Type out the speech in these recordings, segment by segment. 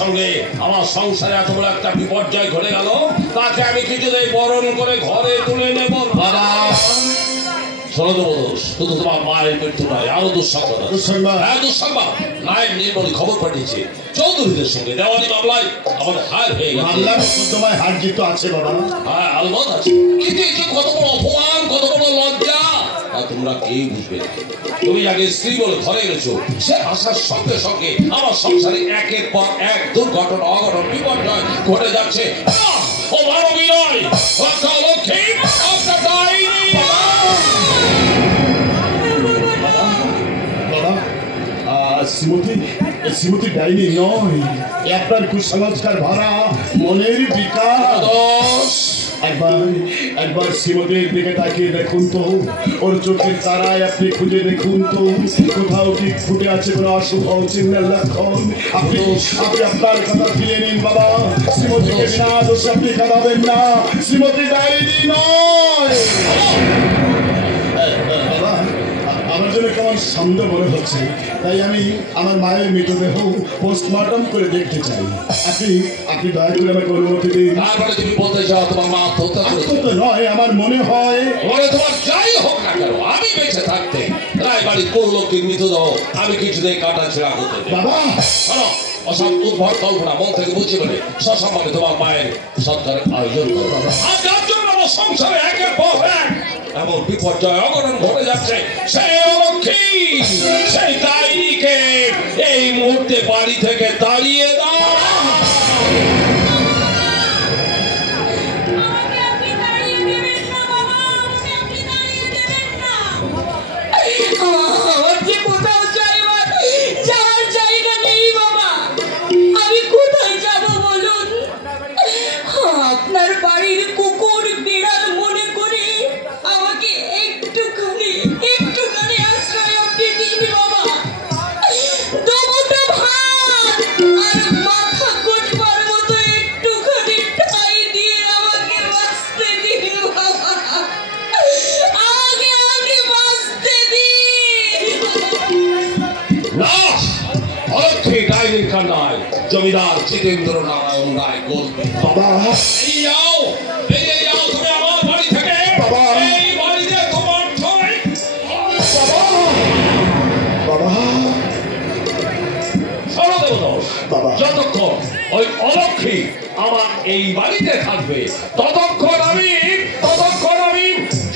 সঙ্গে আমার সংসারে এত বড় একটা বিপর্যয় ঘটে গেল, তাকে আমি কিছুতেই বরণ করে ঘরে তুলে নেব। বাবা শোনো তো, শুধু তোমার মায়ের মৃত্যু নয়, আরো দুঃসংবাদ। হ্যাঁ, দুঃসংবাদ। মায়ের নির্মলি খবর পাঠিয়েছে চৌধুরীদের সঙ্গে দেওয়ানি মামলায় আমাদের হার হয়ে গেছে। মামলার তোমায় হার জিত তো আছে বাবা। হ্যাঁ, আলবত আছে, কিন্তু এই যে কত বড় অপমান, কত বড় লজ্জা, তা তোমরা কেউ বুঝবে না। তুমি আগে স্ত্রী বলে ঘরে গেছো, সে আসার সঙ্গে সঙ্গে আমার সংসারে একের পর এক দুর্ঘটনা, অঘটন, বিপর্যয় ঘটে যাচ্ছে। ও মানবী নয়, লক্ষ্মী, আপনার ডাইনি। শ্রীমতী ডাইনি নয়, আপনার কুসংস্কার ভরা মনের বিকাশ। একবার শ্রীমতীর দিকে তাকিয়ে দেখুন তো, ওর চোখের তারায় আপনি খুঁজে দেখুন তো, কোথাও কি ফুটে আছে কোনো অশুভ চিহ্নের লক্ষণ। আপনি আপনার কথা ফিরে নিন বাবা। শ্রীমতীকে বিনা দোষে আপনি কাঁদাবেন না, শ্রীমতী ডাইনি নয়। আমার জন্য কেমন সন্দেহ মনে হচ্ছে, তাই আমি আমার মায়ের মৃতদেহ পোস্টমর্টম করে দেখতে চাই। আপনি দয়া করে আমাকে অনুমতি দিন। তুমি বলতে চাও তোমার মা আত্মহত্যা করেছে? নয়, আমার মনে হয় তোমার যাই হোক না কেন, আমি বেঁচে থাকতে রায়বাড়ির কোন লোককে মৃতদেহ আমি কিছুতেই কাটা ছেঁড়া হতে দেব। বাবা শোনো, অসৎ উদ্ভট কল্পনা মন থেকে বুঝে বলে সসম্মানে তোমার মায়ের সৎকারের আয়োজন করো। আর যার জন্য আমার সংসারে একের পর এক এমন বিপর্যয়, অঘটন ঘটে যাচ্ছে, সেই অলক্ষী, সেই ডাইনিকে এই মুহূর্তে বাড়ি থেকে তাড়িয়ে দাও। আপনার বাড়ির কুকুর বিড়াল মনে করে আমাকে একটুখানি আশ্রয় আপনি দিন বাবা। দুমুঠো ভাত আর মাথা গোজবার মতো একটুখানি ঠাই দিয়ে আমাকে বাঁচতে দিন বাবা, আমাকে বাঁচতে দিন। না, অলক্ষী ডাইনির কান্নায় জমিদার জিতেন্দ্র নারায়ণ রায় বলবে, বাবা বেরিয়ে যাও তুমি আমার বাড়ি থেকে। বাবা, এই বাড়িতে তোমার ঠাঁই। বাবা শোনো দেবদাস, যতক্ষণ ওই অলক্ষী আমার এই বাড়িতে থাকবে ততক্ষণ আমি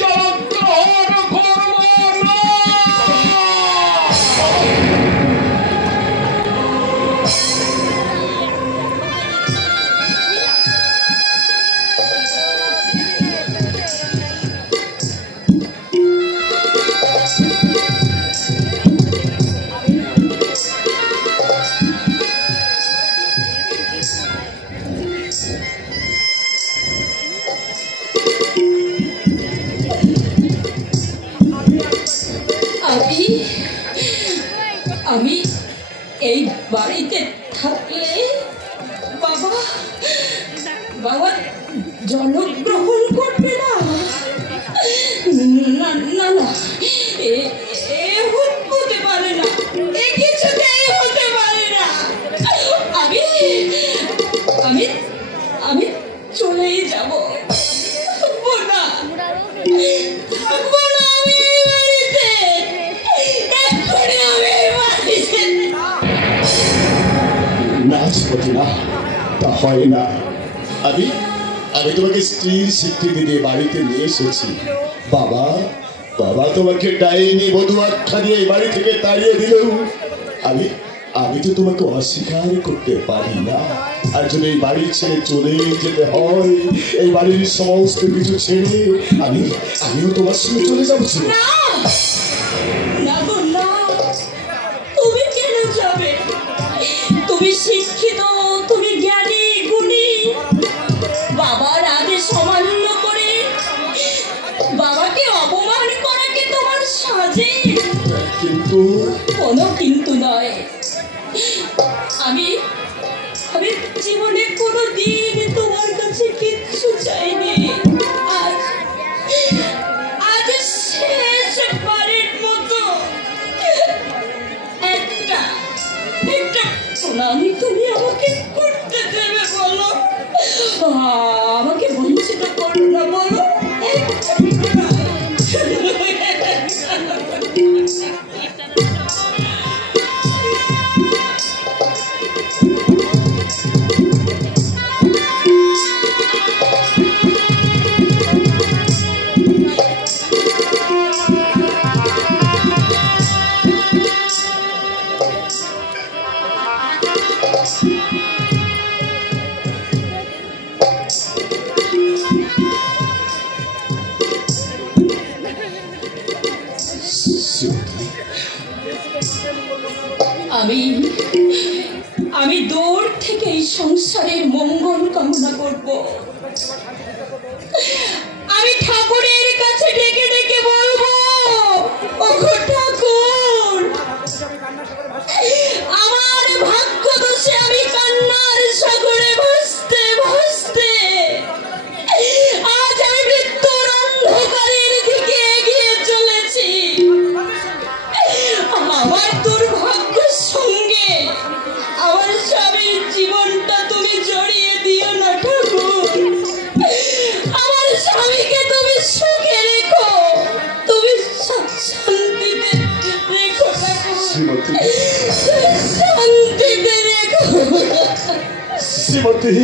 জলগ্রহণ করব না। আমি এই বাড়িতে থাকলে বাবা জনগ্রহণ করবে না। না না, এ হতে পারে না, এ কিছুতেই হতে পারে না। আমি চলেই যাব, থাকবো না আমি এই বাড়িতে, এক্ষুনি আমি এই বাড়িতে। না, তা হয় না। আমি তোমাকে স্ত্রীর স্বীকৃতি দিয়ে বাড়িতে নিয়ে এসেছি। বাবা তোমাকে ডাইনি বধূ আখ্যা দিয়ে এই বাড়ি থেকে তাড়িয়ে দিলেও আমি তো তোমাকে অস্বীকার করতে পারি না। আর যদি এই বাড়ি ছেড়ে চলে যেতে হয়, এই বাড়ির সমস্ত কিছু ছেড়ে আমিও তোমার সঙ্গে চলে যাবো। তুমি কেন যাবে? তুমি শিক্ষিত, তুমি জ্ঞানী গুণী, বাবার আদেশ অমান্য করে বাবাকে অপমান করা কি তোমার সাজে? কিন্তু কোনো কিন্তু নয়। আমি জীবনে কোনো দিন তোমার কাছে কিচ্ছু চাইনি। আজ শেষবারের মতো একটা প্রণাম তুমি আমাকে আমি দূর থেকে এই সংসারের মঙ্গল কামনা করব। আমি ঠাকুরের কাছে ডেকে ডেকে বলবো, ওগো ঠাকুর, আমার ভাগ্য দোষে আমি কান্নার সাগরে ভাসতে ভাসতে আজ আমি মৃত্যুর অন্ধকারের দিকে এগিয়ে চলেছি। আমার দুর্ভাগ্যের সঙ্গে আমার স্বামীর জীবনটা তুমি জড়িয়ে দিও না ঠাকুর। আমার স্বামীকে তুমি সুখে রেখো, তুমি শান্তিতে রেখো ঠাকুর, শান্তিতে রেখো। শ্রীমতী